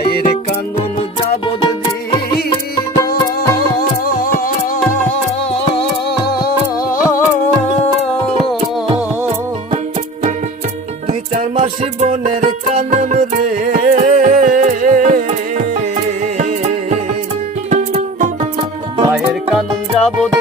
মায়ের কান্দন যাবদ দিন দুই চার মাস বোনের কান্দন রে মায়ের কান্দন যাবদ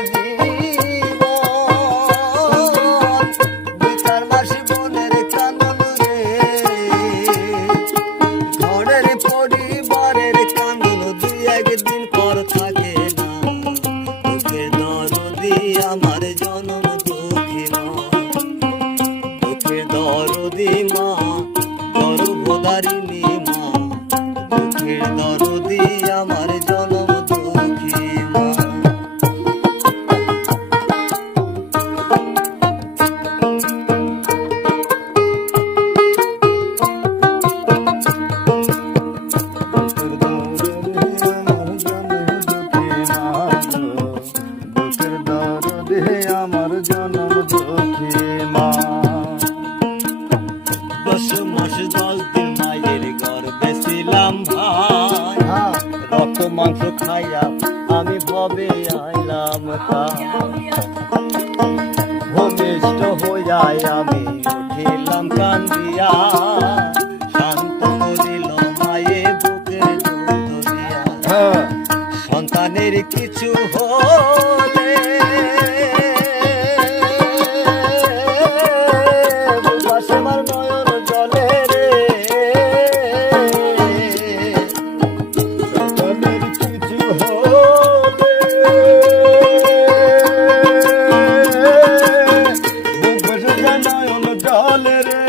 আমার জনম দুঃখী মা দুঃখের দরদি মা গর্ভধারিণী মা দুঃখের দরদি আমার জনম দুঃখী মা আমার জনম দুঃখী মা 10 মাস 10 দিন মায়ের গর্ভে ছিলাম ভাই রক্ত মাংস খাইয়া আমি ভবে আইলাম ভূমিষ্ঠ হইয়া আমি উঠিলাম কান্দিয়া শান্ত করিল মায়ে বুকের দুধ দিয়া সন্তানের কিছু হলে আমার নয়ন জলে রে সন্তানের কিছু হলে নয়ন জলে রে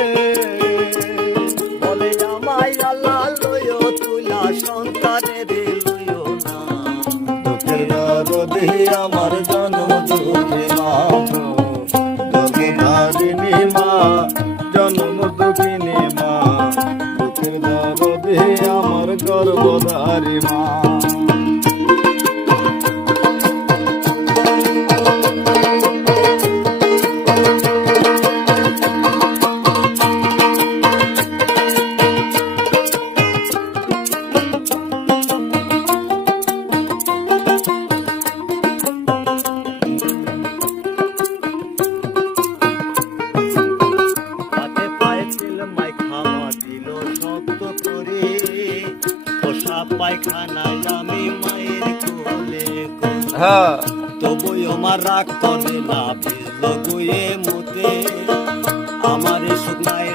বলে আমায় আল্লাহ লইও তুলা সন্তানের লইও না দুঃখের দরদি আমার জনম দুঃখী মা দুঃখিনী মা জনম দুঃখিনী মা দুঃখের দরদি আমার গর্ভধারী মা পায়খানায় আমি মায়ের কোলে তবু আমার রাগ করে না ভিজল গুয়ে মুতে আমার শুকনায়